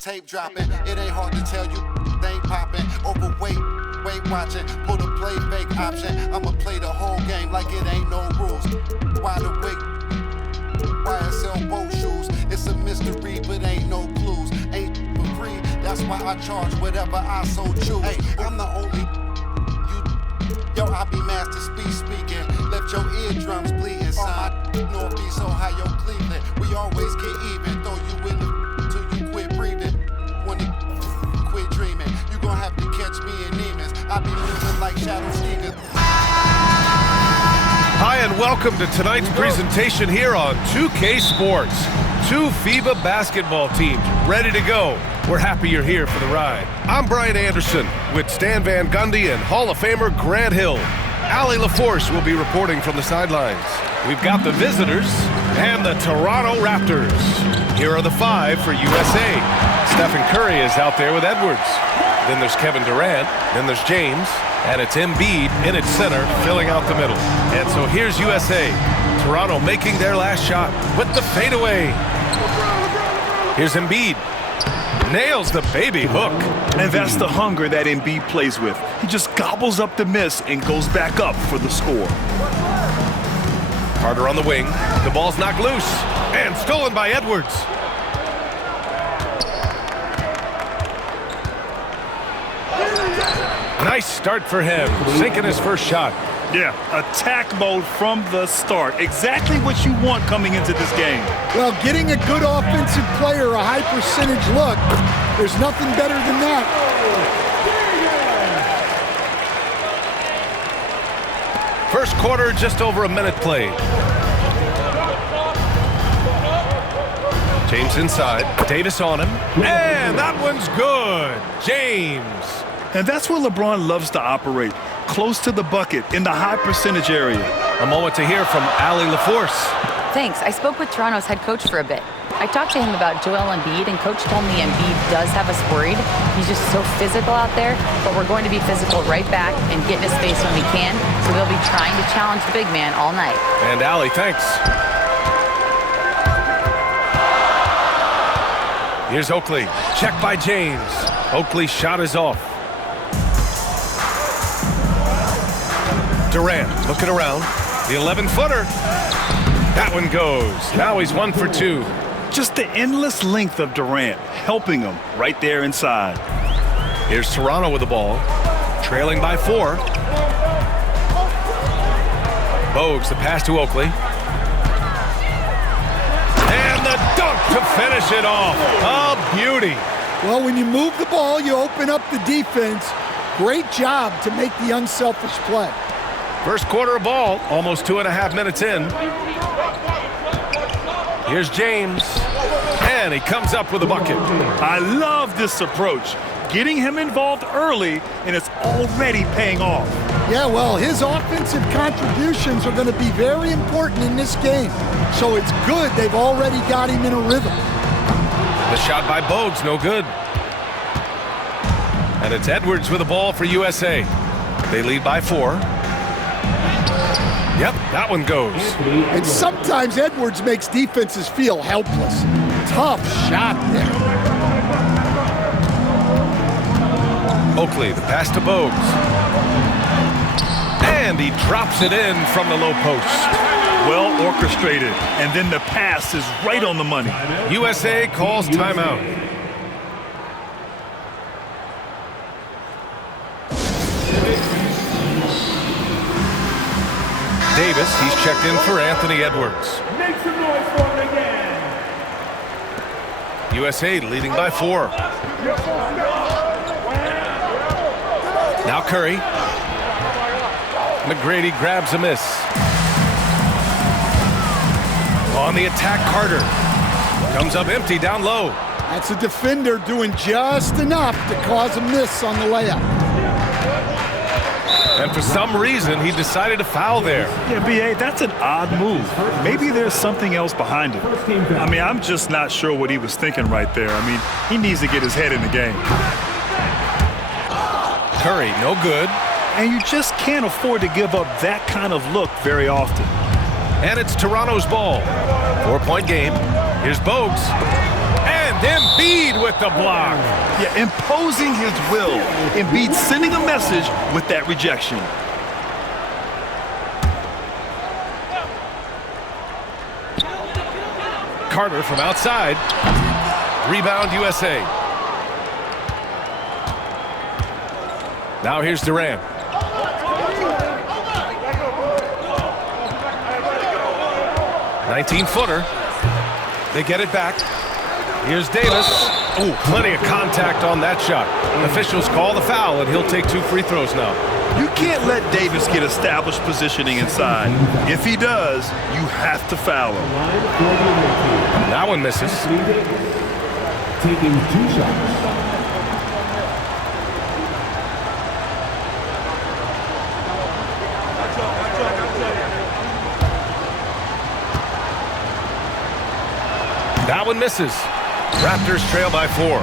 tape dropping. It ain't hard to tell you ain't popping. Overweight, weight watching. Pull the play fake option. I'ma play the whole game like it ain't no rules. Wide awake, YSL boat shoes. It's a mystery, but ain't no clues. Ain't for free, that's why I charge whatever I so choose. Hey, I'm the only yo, I be master speaking. Left your eardrums bleeding, son. Northeast Ohio, Cleveland. We always get even. Throw you in the till you quit breathing. When you quit dreaming, you gon' have to catch me in demons. I be moving like Shadow Stevens. Hi, and welcome to tonight's presentation here on 2K Sports. Two FIBA basketball teams ready to go. We're happy you're here for the ride. I'm Brian Anderson with Stan Van Gundy and Hall of Famer Grant Hill. Allie LaForce will be reporting from the sidelines. We've got the visitors and the Toronto Raptors. Here are the five for USA. Stephen Curry is out there with Edwards. Then there's Kevin Durant. Then there's James. And it's Embiid in its center, filling out the middle. And so here's USA. Toronto making their last shot with the fadeaway. Here's Embiid. Nails the baby hook. And that's the hunger that Embiid plays with. He just gobbles up the miss and goes back up for the score. Carter on the wing. The ball's knocked loose. And stolen by Edwards. Nice start for him. Sinking his first shot. Yeah, attack mode from the start. Exactly what you want coming into this game. Well, getting a good offensive player a high percentage look, there's nothing better than that. First quarter, just over a minute played. James inside. Davis on him. And that one's good. James. And that's where LeBron loves to operate. Close to the bucket in the high percentage area. A moment to hear from Allie LaForce. Thanks. I spoke with Toronto's head coach for a bit. I talked to him about Joel Embiid, and coach told me Embiid does have us worried. He's just so physical out there, but we're going to be physical right back and get in his face when we can, so they'll be trying to challenge the big man all night. And Allie, thanks. Here's Oakley. Check by James. Oakley's shot is off. Durant looking around. The 11-footer. That one goes. Now he's 1 for 2. Just the endless length of Durant helping him right there inside. Here's Toronto with the ball. Trailing by 4. Bogues, the pass to Oakley. And the dunk to finish it off. A beauty. Well, when you move the ball, you open up the defense. Great job to make the unselfish play. First quarter of ball, almost 2.5 minutes in. Here's James, and he comes up with a bucket. I love this approach. Getting him involved early, and it's already paying off. Yeah, well, his offensive contributions are going to be very important in this game. So it's good they've already got him in a rhythm. The shot by Bogues, no good. And it's Edwards with the ball for USA. They lead by 4. Yep, that one goes. And sometimes Edwards makes defenses feel helpless. Tough shot there. Oakley, the pass to Bogues. And he drops it in from the low post. Well orchestrated. And then the pass is right on the money. USA calls timeout. Davis, he's checked in for Anthony Edwards. Make some noise for him again. USA leading by 4. Now Curry. McGrady grabs a miss. On the attack, Carter. Comes up empty down low. That's a defender doing just enough to cause a miss on the layup. And for some reason, he decided to foul there. Yeah, B.A., that's an odd move. Maybe there's something else behind it. I mean, I'm just not sure what he was thinking right there. I mean, he needs to get his head in the game. Curry, no good. And you just can't afford to give up that kind of look very often. And it's Toronto's ball. 4-point game. Here's Bogues. And Embiid with with the block. Yeah, imposing his will. Embiid sending a message with that rejection. Carter from outside. Rebound USA. Now here's Durant. "19-footer. They get it back. Here's Davis. Oh, plenty of contact on that shot. Officials call the foul, and he'll take 2 free throws now. You can't let Davis get established positioning inside. If he does, you have to foul him. That one misses. Taking 2 shots. That one misses. Raptors trail by 4.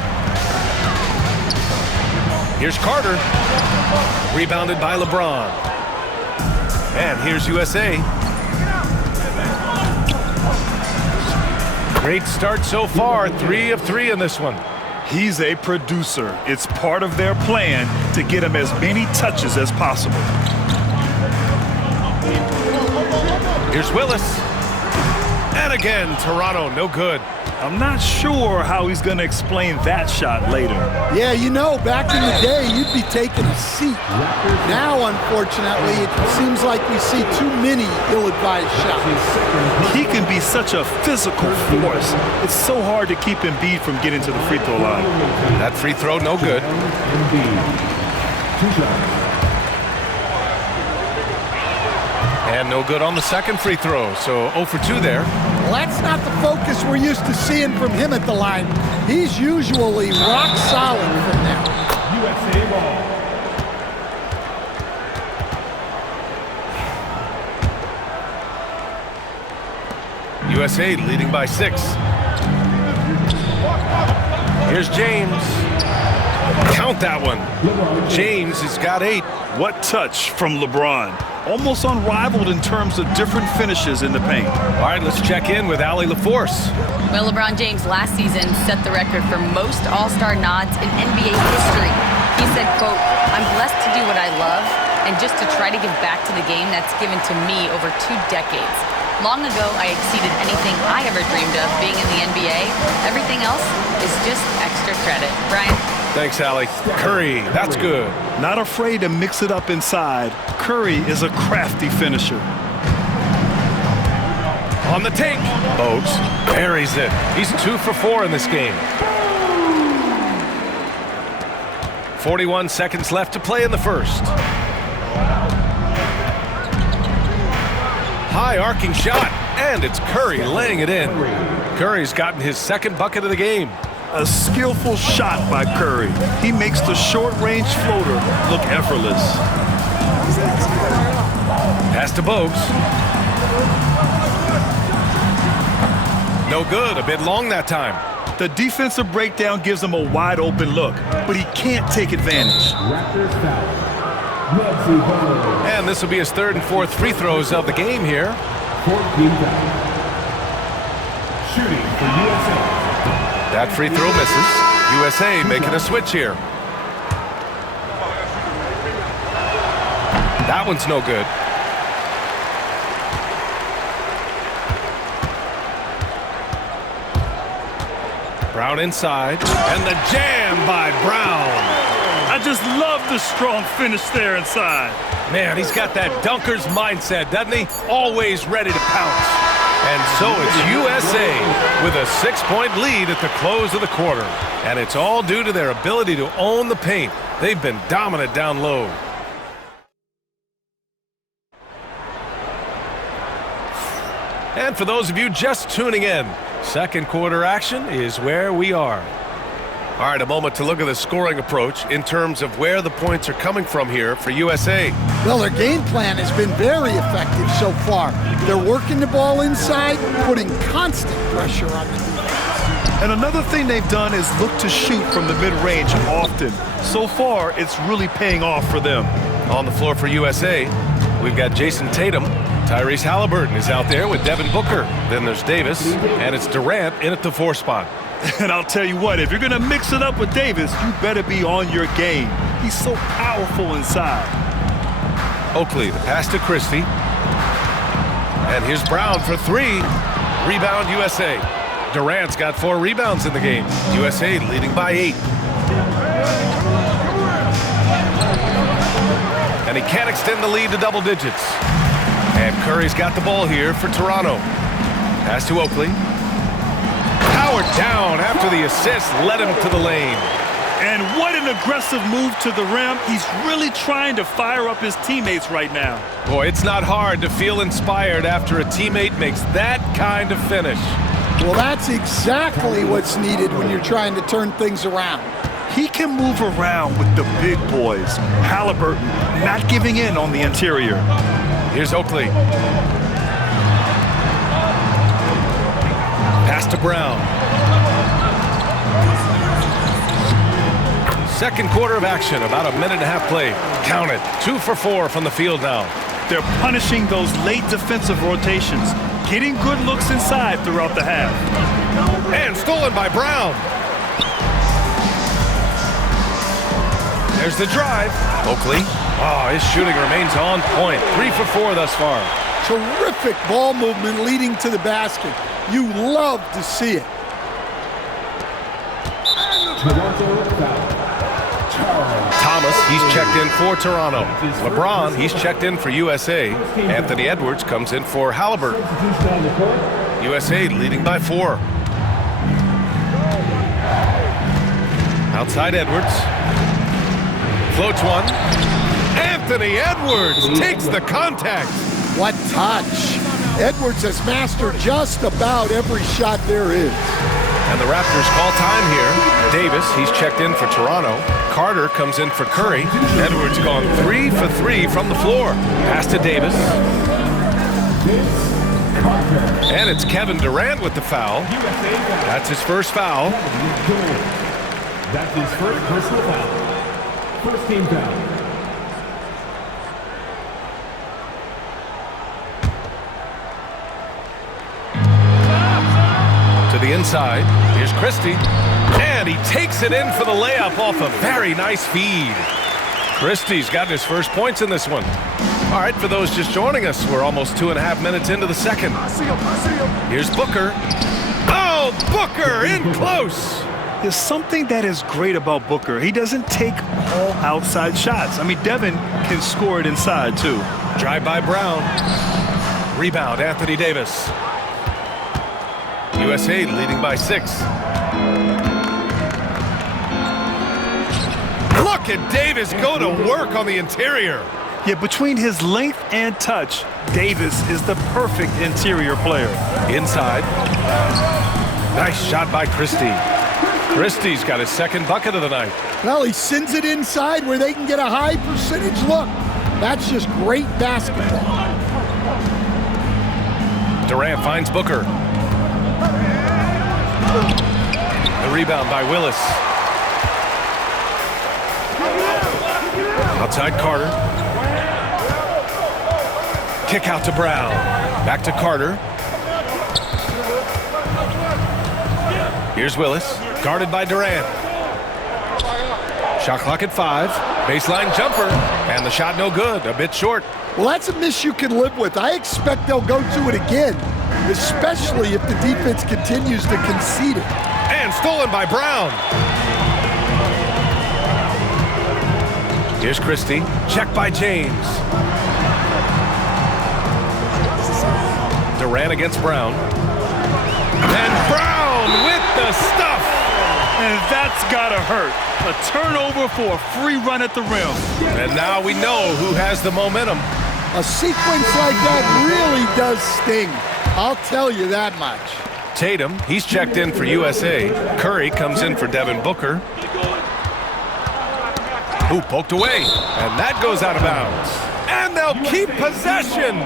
Here's Carter. Rebounded by LeBron. And here's USA. Great start so far. 3 of 3 in this one. He's a producer. It's part of their plan to get him as many touches as possible. Here's Willis. And again, Toronto, no good. I'm not sure how he's going to explain that shot later. Yeah, you know, back in the day, you'd be taking a seat. Now, unfortunately, it seems like we see too many ill-advised shots. He can be such a physical force. It's so hard to keep Embiid from getting to the free throw line. That free throw, no good. And no good on the second free throw, so 0 for 2 there. Well, that's not the focus we're used to seeing from him at the line. He's usually rock solid from there. USA ball. USA leading by 6. Here's James. Count that one. James has got 8. What touch from LeBron. Almost unrivaled in terms of different finishes in the paint. All right, let's check in with Allie LaForce. Well, LeBron James last season set the record for most All-Star nods in NBA history. He said, quote, "I'm blessed to do what I love and just to try to give back to the game that's given to me over 2 decades. Long ago, I exceeded anything I ever dreamed of being in the NBA. Everything else is just extra credit." Brian? Thanks, Allie. Curry, that's good. Not afraid to mix it up inside. Curry is a crafty finisher. On the take. Bogues buries it. He's 2 for 4 in this game. 41 seconds left to play in the first. High arcing shot, and it's Curry laying it in. Curry's gotten his 2nd bucket of the game. A skillful shot by Curry. He makes the short-range floater look effortless. Pass to Bogues. No good, a bit long that time. The defensive breakdown gives him a wide-open look, but he can't take advantage. And this will be his 3rd and 4th free throws of the game here. Shooting for USA. That free throw misses. USA making a switch here. That one's no good. Brown inside, and the jam by Brown. I just love the strong finish there inside. Man, he's got that dunker's mindset, doesn't he? Always ready to pounce. And so it's USA with a 6-point lead at the close of the quarter. And it's all due to their ability to own the paint. They've been dominant down low. And for those of you just tuning in, 2nd quarter action is where we are. All right, a moment to look at the scoring approach in terms of where the points are coming from here for USA. Well, their game plan has been very effective so far. They're working the ball inside, putting constant pressure on the defense. And another thing they've done is look to shoot from the mid-range often. So far, it's really paying off for them. On the floor for USA, we've got Jason Tatum. Tyrese Halliburton is out there with Devin Booker. Then there's Davis, and it's Durant in at the 4 spot. And I'll tell you what, if you're going to mix it up with Davis, you better be on your game. He's so powerful inside. Oakley, the pass to Christie. And here's Brown for 3. Rebound, USA. Durant's got 4 rebounds in the game. USA leading by 8. And he can't extend the lead to double digits. And Curry's got the ball here for Toronto. Pass to Oakley. Powered down after the assist led him to the lane. And what an aggressive move to the rim. He's really trying to fire up his teammates right now. Boy, it's not hard to feel inspired after a teammate makes that kind of finish. Well, that's exactly what's needed when you're trying to turn things around. He can move around with the big boys. Halliburton not giving in on the interior. Here's Oakley. Pass to Brown. Second quarter of action, about a minute and a half played. Count it, 2 for 4 from the field now. They're punishing those late defensive rotations, getting good looks inside throughout the half. And stolen by Brown. There's the drive. Oakley. Oh, his shooting remains on point. 3 for 4 thus far. Terrific ball movement leading to the basket. You love to see it. Toronto foul. Charles. Thomas, he's checked in for Toronto. LeBron, he's checked in for USA. Anthony Edwards comes in for Halliburton. Substitution on the court. USA leading by 4. Outside Edwards. Floats one. Anthony Edwards takes the contact. What touch. Edwards has mastered just about every shot there is. And the Raptors call time here. Davis, he's checked in for Toronto. Carter comes in for Curry. Edwards gone 3 for 3 from the floor. Pass to Davis. And it's Kevin Durant with the foul. That's his first foul. That's his first personal foul. First team foul. To the inside. Here's Christie. And he takes it in for the layup off a very nice feed. Christie's gotten his first points in this one. All right, for those just joining us, we're almost 2.5 minutes into the second. Here's Booker. Oh, Booker in close. There's something that is great about Booker. He doesn't take all outside shots. I mean, Devin can score it inside, too. Drive by Brown. Rebound, Anthony Davis. USA leading by 6. Look at Davis go to work on the interior. Yeah, between his length and touch, Davis is the perfect interior player. Inside. Nice shot by Christie. Christie's got his second bucket of the night. Well, he sends it inside where they can get a high percentage look. That's just great basketball. Durant finds Booker. The rebound by Willis. Outside Carter. Kick out to Brown. Back to Carter. Here's Willis. Guarded by Durant. Shot clock at 5. Baseline jumper. And the shot no good. A bit short. Well, that's a miss you can live with. I expect they'll go to it again, especially if the defense continues to concede it. And stolen by Brown. Here's Christie. Checked by James. Durant against Brown. And Brown with the stuff. And that's gotta hurt. A turnover for a free run at the rim. And now we know who has the momentum. A sequence like that really does sting. I'll tell you that much. Tatum, he's checked in for USA. Curry comes in for Devin Booker. Who poked away. And that goes out of bounds. And they'll keep possession.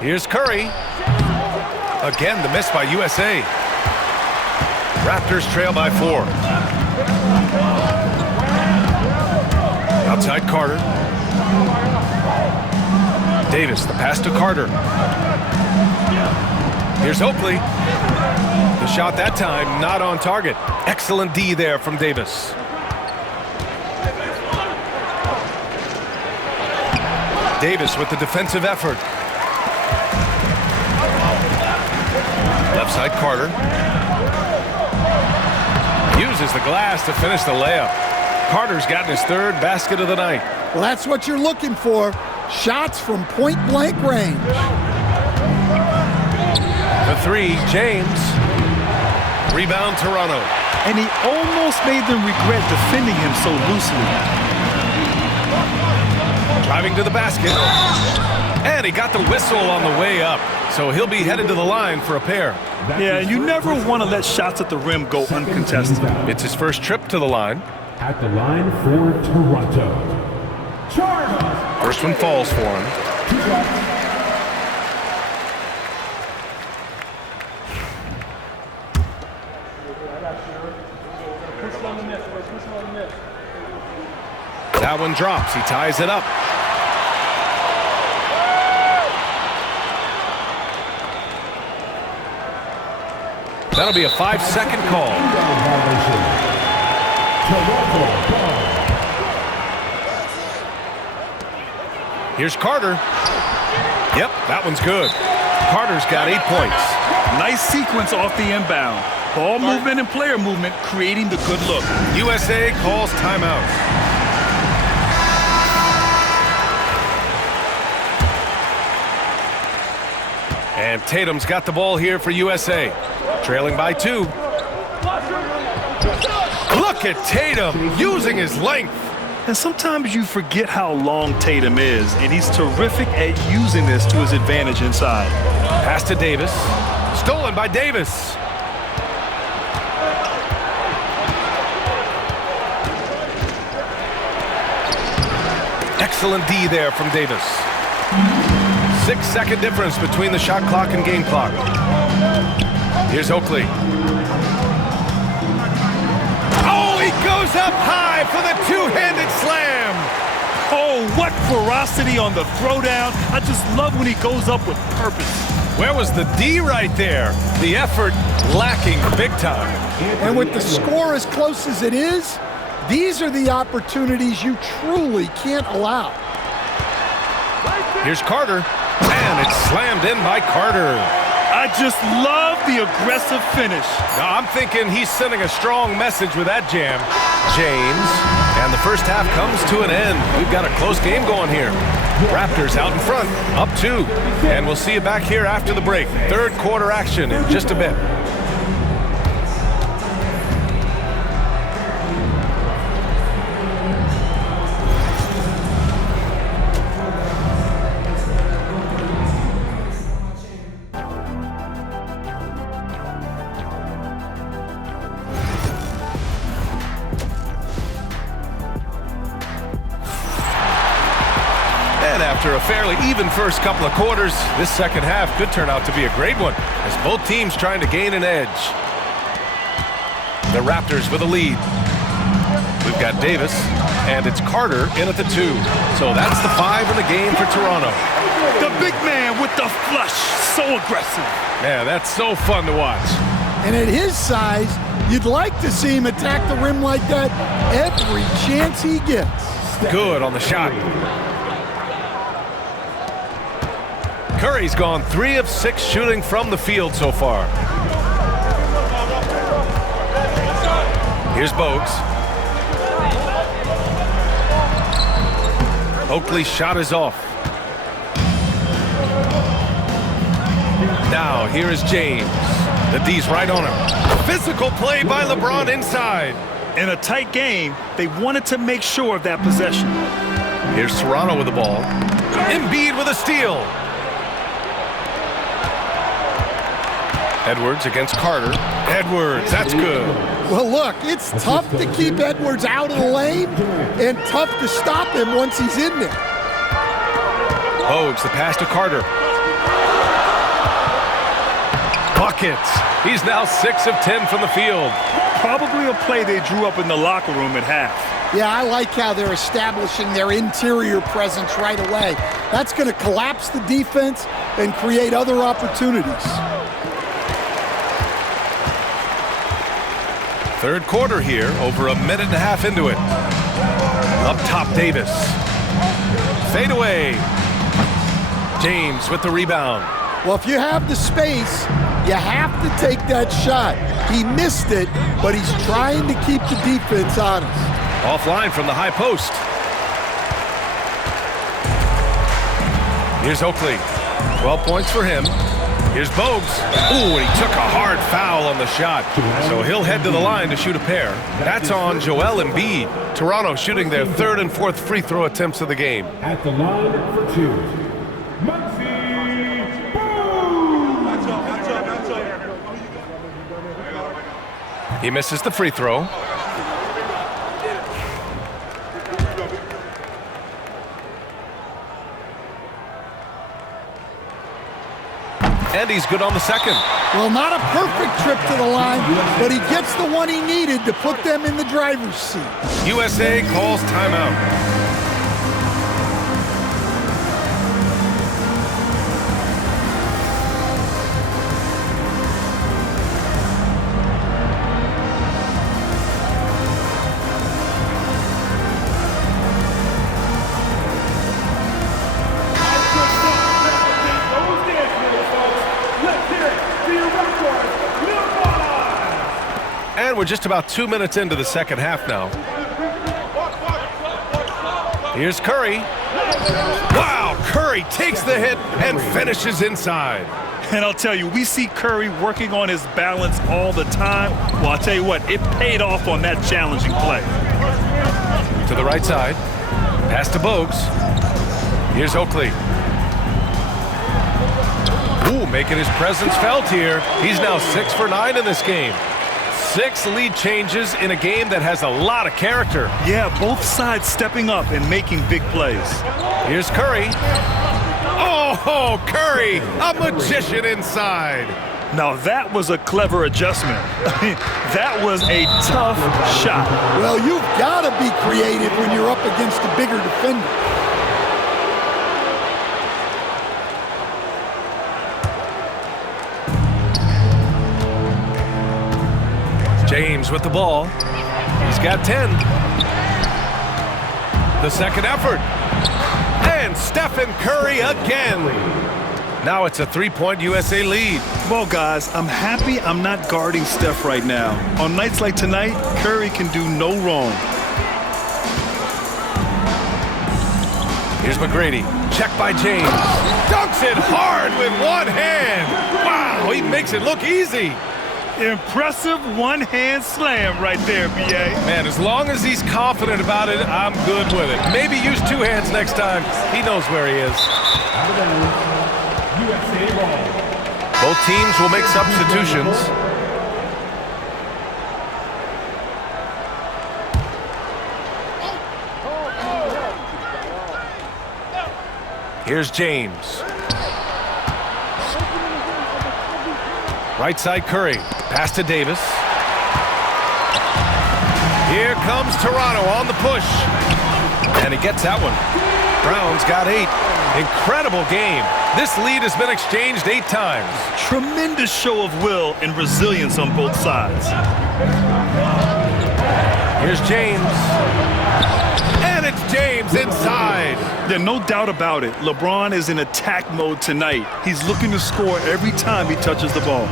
Here's Curry. Again, the miss by USA. Raptors trail by 4. Outside Carter. Davis, the pass to Carter. Here's Oakley. The shot that time, not on target. Excellent D there from Davis. Davis with the defensive effort. Left side, Carter. Uses the glass to finish the layup. Carter's gotten his third basket of the night. Well, that's what you're looking for. Shots from point-blank range. The three, James. Rebound, Toronto. And he almost made them regret defending him so loosely. Driving to the basket. And he got the whistle on the way up. So he'll be headed to the line for a pair. Yeah, and you never want to let shots at the rim go uncontested. It's his first trip to the line. At the line for Toronto. Charles. First one falls for him. That one drops. He ties it up. That'll be a 5-second call. Here's Carter. Yep, that one's good. Carter's got 8 points. Nice sequence off the inbound. Ball movement and player movement creating the good look. USA calls timeout. And Tatum's got the ball here for USA. Trailing by 2. Look at Tatum using his length. And sometimes you forget how long Tatum is, and he's terrific at using this to his advantage inside. Pass to Davis. Stolen by Davis. Excellent D there from Davis. 6-second difference between the shot clock and game clock. Here's Oakley. Oh, he goes up high for the two-handed slam. Oh, what ferocity on the throwdown. I just love when he goes up with purpose. Where was the D right there? The effort lacking big time. And with the score as close as it is, these are the opportunities you truly can't allow. Here's Carter, and it's slammed in by Carter. I just love the aggressive finish. Now, I'm thinking he's sending a strong message with that jam. James, and the first half comes to an end. We've got a close game going here. Raptors out in front, up 2. And we'll see you back here after the break. Third quarter action in just a bit. After a fairly even first couple of quarters, this second half could turn out to be a great one as both teams trying to gain an edge. The Raptors with a lead. We've got Davis, and it's Carter in at the 2. So that's the 5 in the game for Toronto. The big man with the flush, so aggressive. Man, that's so fun to watch. And at his size, you'd like to see him attack the rim like that every chance he gets. Good on the shot. Curry's gone 3 of 6 shooting from the field so far. Here's Bogues. Oakley's shot is off. Now here is James. The D's right on him. Physical play by LeBron inside. In a tight game, they wanted to make sure of that possession. Here's Toronto with the ball. Embiid with a steal. Edwards against Carter. Edwards, that's good. Well, look, it's tough to keep Edwards out of the lane and tough to stop him once he's in there. Bogues, the pass to Carter. Buckets. He's now 6 of 10 from the field. Probably a play they drew up in the locker room at half. Yeah, I like how they're establishing their interior presence right away. That's going to collapse the defense and create other opportunities. Third quarter here, over a minute and a half into it. Up top, Davis. Fade away. James with the rebound. Well, if you have the space, you have to take that shot. He missed it, but he's trying to keep the defense honest. Offline from the high post. Here's Oakley. 12 points for him. Here's Bogues. Ooh, and he took a hard foul on the shot. So he'll head to the line to shoot a pair. That's on Joel Embiid. Toronto shooting their third and fourth free throw attempts of the game. At the line for two, Maxi Bogues. He misses the free throw. And he's good on the second. Well, not a perfect trip to the line, but he gets the one he needed to put them in the driver's seat. USA calls timeout. And we're just about 2 minutes into the second half now. Here's Curry. Wow, Curry takes the hit and finishes inside. And I'll tell you, we see Curry working on his balance all the time. Well, I'll tell you what, it paid off on that challenging play. To the right side. Pass to Bogues. Here's Oakley. Ooh, making his presence felt here. He's now 6 for 9 in this game. 6 lead changes in a game that has a lot of character. Yeah, both sides stepping up and making big plays. Here's Curry. Oh, Curry, a magician inside. Now that was a clever adjustment. That was a tough shot. Well, you've got to be creative when you're up against a bigger defender. James with the ball. He's got 10. The second effort. And Stephen Curry again. Now it's a 3-point USA lead. Well, guys, I'm happy I'm not guarding Steph right now. On nights like tonight, Curry can do no wrong. Here's McGrady. Check by James. Dunks it hard with one hand. Wow, he makes it look easy. Impressive one-hand slam right there, B.A. Man, as long as he's confident about it, I'm good with it. Maybe use 2 hands next time. He knows where he is. Out of bounds, USA ball. Both teams will make substitutions. Here's James. Right side Curry. Pass to Davis. Here comes Toronto on the push. And he gets that one. Brown's got 8. Incredible game. This lead has been exchanged 8 times. Tremendous show of will and resilience on both sides. Here's James. And it's James inside. There's no doubt about it. LeBron is in attack mode tonight. He's looking to score every time he touches the ball.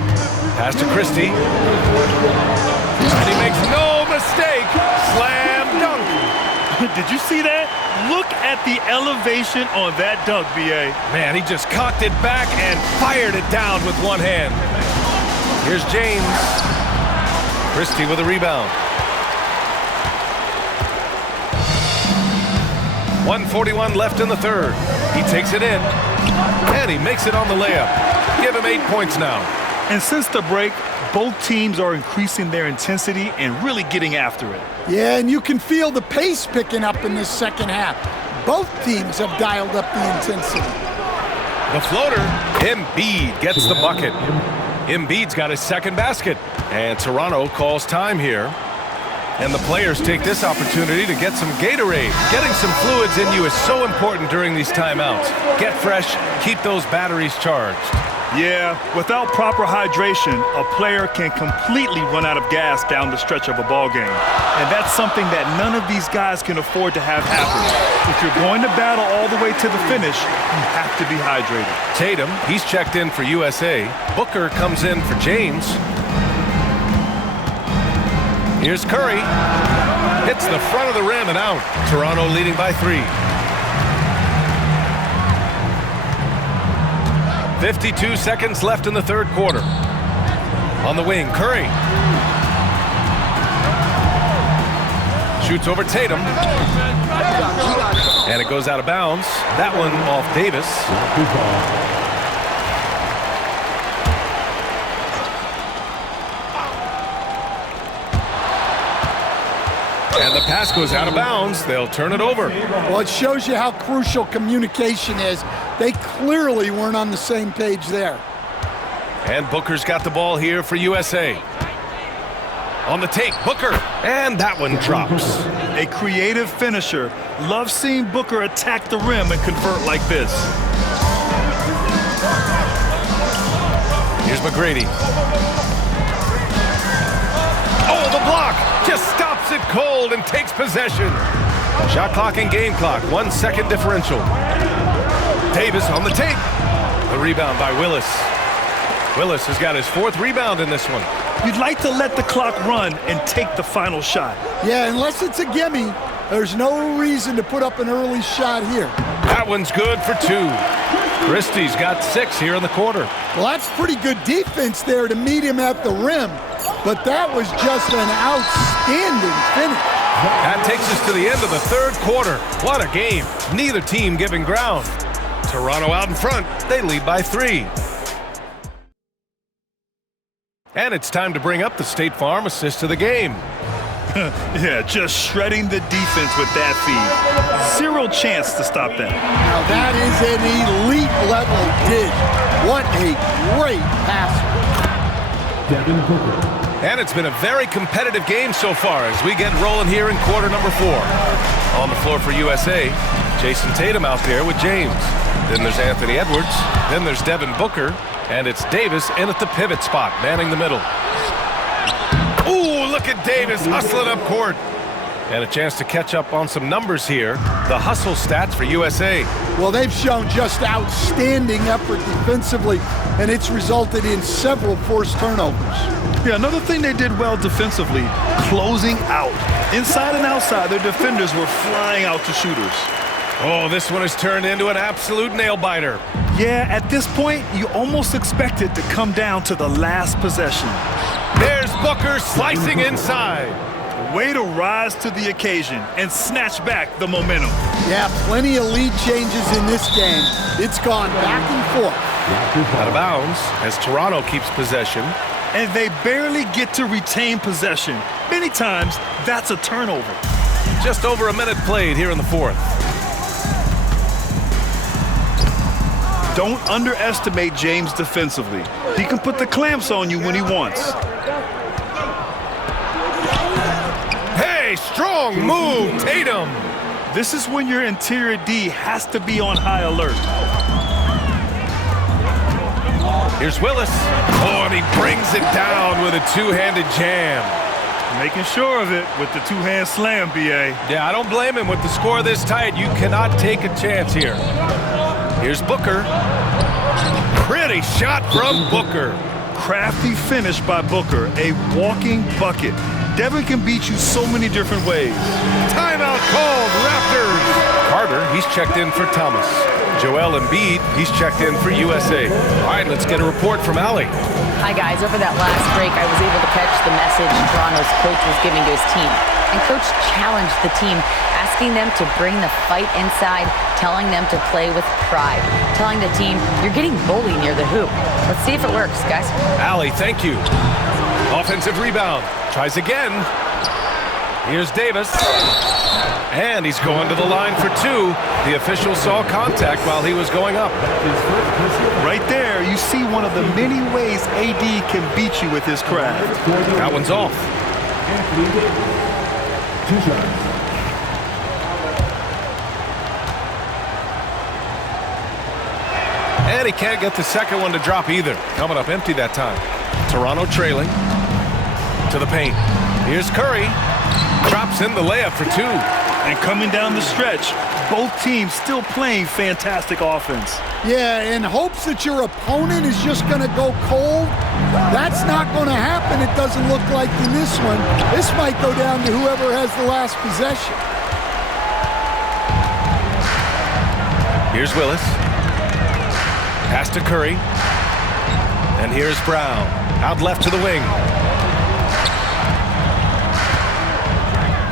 Pass to Christie. And he makes no mistake. Slam dunk. Did you see that? Look at the elevation on that dunk, B.A. Man, he just cocked it back and fired it down with one hand. Here's James. Christie with a rebound. 1:41 left in the third. He takes it in, and he makes it on the layup. Give him 8 points now. And since the break, both teams are increasing their intensity and really getting after it. Yeah, and you can feel the pace picking up in this second half. Both teams have dialed up the intensity. The floater, Embiid gets the bucket. Embiid's got his second basket, and Toronto calls time here. And the players take this opportunity to get some Gatorade. Getting some fluids in you is so important during these timeouts. Get fresh, keep those batteries charged. Yeah, without proper hydration, a player can completely run out of gas down the stretch of a ball game. And that's something that none of these guys can afford to have happen. If you're going to battle all the way to the finish, you have to be hydrated. Tatum, he's checked in for USA. Booker comes in for James. Here's Curry. Hits the front of the rim and out. Toronto leading by 3. 52 seconds left in the third quarter. On the wing, Curry. Shoots over Tatum. And it goes out of bounds. That one off Davis. And the pass goes out of bounds. They'll turn it over. Well, it shows you how crucial communication is. They clearly weren't on the same page there. And Booker's got the ball here for USA. On the take, Booker. And that one drops. A creative finisher. Love seeing Booker attack the rim and convert like this. Here's McGrady. Oh, the block! Just stops it cold and takes possession. Shot clock and game clock, 1 second differential. Davis on the take. The rebound by Willis. Willis has got his 4th rebound in this one. You'd like to let the clock run and take the final shot. Yeah, unless it's a gimme, there's no reason to put up an early shot here. That one's good for 2. Christie's got 6 here in the quarter. Well, that's pretty good defense there to meet him at the rim, but that was just an outstanding finish. That takes us to the end of the third quarter. What a game. Neither team giving ground. Toronto out in front. They lead by 3. And it's time to bring up the State Farm assist of the game. Yeah, just shredding the defense with that feed. 0 chance to stop that. Now that is an elite level dish. What a great passer. Devin Booker. And it's been a very competitive game so far as we get rolling here in quarter number 4. On the floor for USA, Jason Tatum out there with James. Then there's Anthony Edwards. Then there's Devin Booker. And it's Davis in at the pivot spot, manning the middle. Ooh, look at Davis hustling up court. And a chance to catch up on some numbers here. The hustle stats for USA. Well, they've shown just outstanding effort defensively, and it's resulted in several forced turnovers. Yeah, another thing they did well defensively, closing out. Inside and outside, their defenders were flying out to shooters. Oh, this one has turned into an absolute nail-biter. Yeah, at this point, you almost expect it to come down to the last possession. There's Booker slicing inside. Way to rise to the occasion and snatch back the momentum. Yeah, plenty of lead changes in this game. It's gone back and forth. Out of bounds as Toronto keeps possession. And they barely get to retain possession. Many times, that's a turnover. Just over a minute played here in the 4th. Don't underestimate James defensively. He can put the clamps on you when he wants. Hey, strong move, Tatum. This is when your interior D has to be on high alert. Here's Willis. Oh, and he brings it down with a 2-handed jam. Making sure of it with the 2-hand slam, B.A. Yeah, I don't blame him with the score this tight. You cannot take a chance here. Here's Booker. Pretty shot from Booker. Crafty finish by Booker, a walking bucket. Devin can beat you so many different ways. Timeout called, Raptors. Carter, he's checked in for Thomas. Joel Embiid, he's checked in for USA. All right, let's get a report from Allie. Hi, guys. Over that last break, I was able to catch the message Toronto's coach was giving to his team. And coach challenged the team, asking them to bring the fight inside, telling them to play with pride, telling the team, you're getting bullied near the hoop. Let's see if it works, guys. Allie, thank you. Offensive rebound. Tries again. Here's Davis. And he's going to the line for 2. The official saw contact while he was going up. Right there, you see one of the many ways AD can beat you with his craft. That one's off. 2 shots. And he can't get the second one to drop either. Coming up empty that time. Toronto trailing to the paint. Here's Curry. Drops in the layup for 2. And coming down the stretch, both teams still playing fantastic offense. Yeah, in hopes that your opponent is just going to go cold, that's not going to happen, it doesn't look like in this one. This might go down to whoever has the last possession. Here's Willis. Pass to Curry. And here's Brown. Out left to the wing.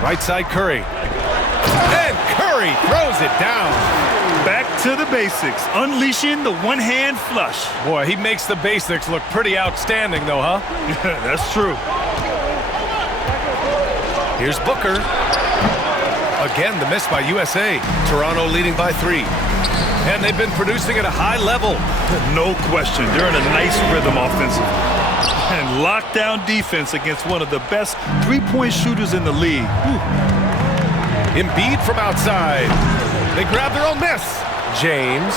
Right side Curry. And Curry throws it down. Back to the basics, unleashing the one-hand flush. Boy, he makes the basics look pretty outstanding though, huh? Yeah, that's true. Here's Booker. Again, the miss by USA. Toronto leading by 3. And they've been producing at a high level. No question, they're in a nice rhythm offensively. And lockdown defense against one of the best three-point shooters in the league. Embiid from outside. They grab their own miss. James.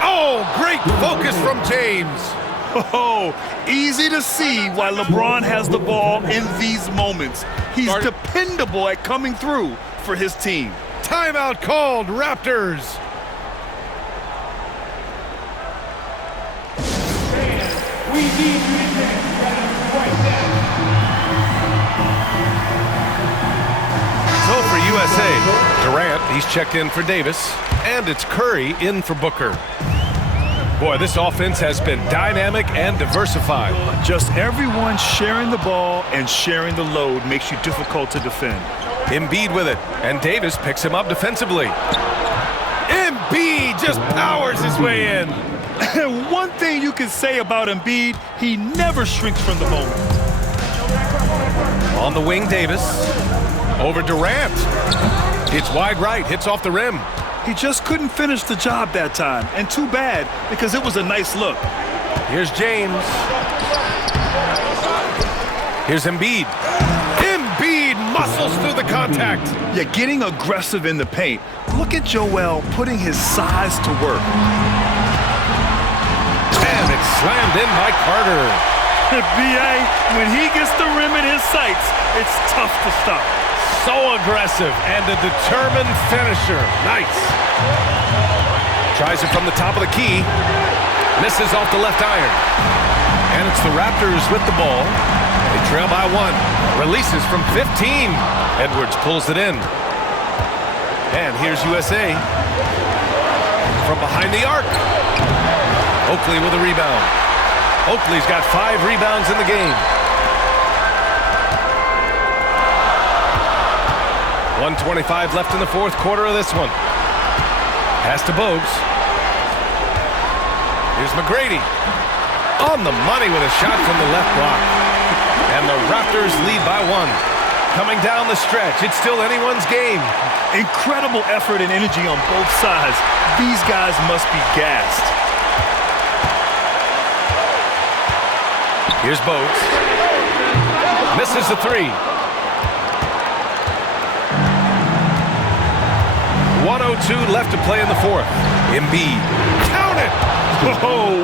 Oh, great focus from James. Oh, easy to see why LeBron has the ball in these moments. He's dependable at coming through for his team. Timeout called, Raptors. We need you to dance right now. So for USA, Durant, he's checked in for Davis, and it's Curry in for Booker. Boy, this offense has been dynamic and diversified. Just everyone sharing the ball and sharing the load makes you difficult to defend. Embiid with it, and Davis picks him up defensively. Embiid just powers his way in. One thing you can say about Embiid, he never shrinks from the moment. On the wing, Davis. Over Durant. It's wide right, hits off the rim. He just couldn't finish the job that time, and too bad, because it was a nice look. Here's James. Here's Embiid. Embiid muscles through the contact. Yeah, getting aggressive in the paint. Look at Joel putting his size to work. And it's slammed in by Carter. B.A., when he gets the rim in his sights, it's tough to stop. So aggressive and a determined finisher. Nice. Tries it from the top of the key. Misses off the left iron. And it's the Raptors with the ball. They trail by 1. Releases from 15. Edwards pulls it in. And here's USA. From behind the arc. Oakley with a rebound. Oakley's got 5 rebounds in the game. 1:25 left in the fourth quarter of this one. Pass to Bogues. Here's McGrady. On the money with a shot from the left block. And the Raptors lead by 1. Coming down the stretch, it's still anyone's game. Incredible effort and energy on both sides. These guys must be gassed. Here's Bogues. Misses the 3. 1:02 left to play in the fourth. Embiid. Count it!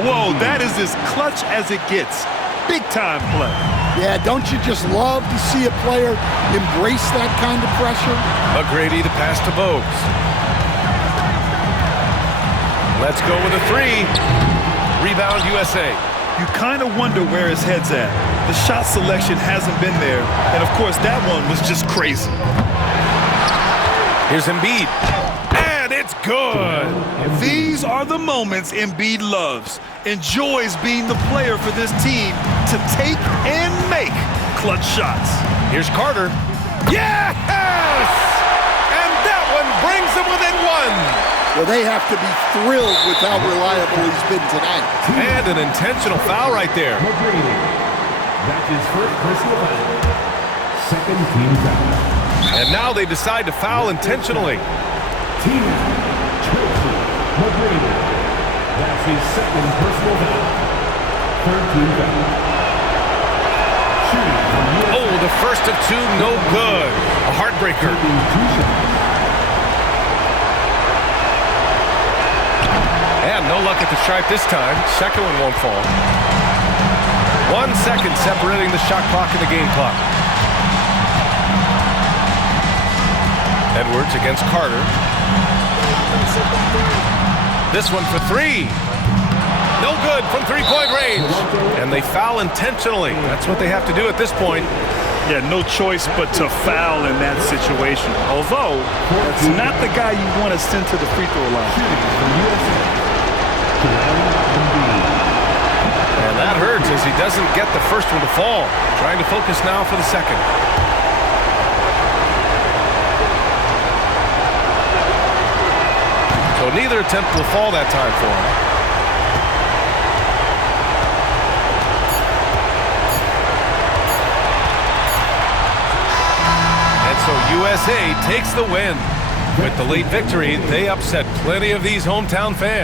Whoa, that is as clutch as it gets. Big time play. Yeah, don't you just love to see a player embrace that kind of pressure? McGrady the pass to Bogues. Let's go with a 3. Rebound USA. You kind of wonder where his head's at. The shot selection hasn't been there. And, of course, that one was just crazy. Here's Embiid. And it's good. These are the moments Embiid loves. Enjoys being the player for this team to take and make clutch shots. Here's Carter. Yes! And that one brings them within 1. Well, they have to be thrilled with how reliable he's been tonight. And an intentional foul right there. McGrady. That's his first personal foul. Second team foul. And now they decide to foul intentionally. Team Chelsea McGrady. That's his second personal foul. Third team foul. Shooting from USA. Oh, the first of two, no good. A heartbreaker. And no luck at the stripe this time. Second one won't fall. 1 second separating the shot clock and the game clock. Edwards against Carter. This one for three. No good from three-point range. And they foul intentionally. That's what they have to do at this point. Yeah, no choice but to foul in that situation. Although, that's not the guy you want to send to the free throw line. And that hurts as he doesn't get the first one to fall. Trying to focus now for the second. So neither attempt will fall that time for him. And so USA takes the win. With the late victory, they upset plenty of these hometown fans.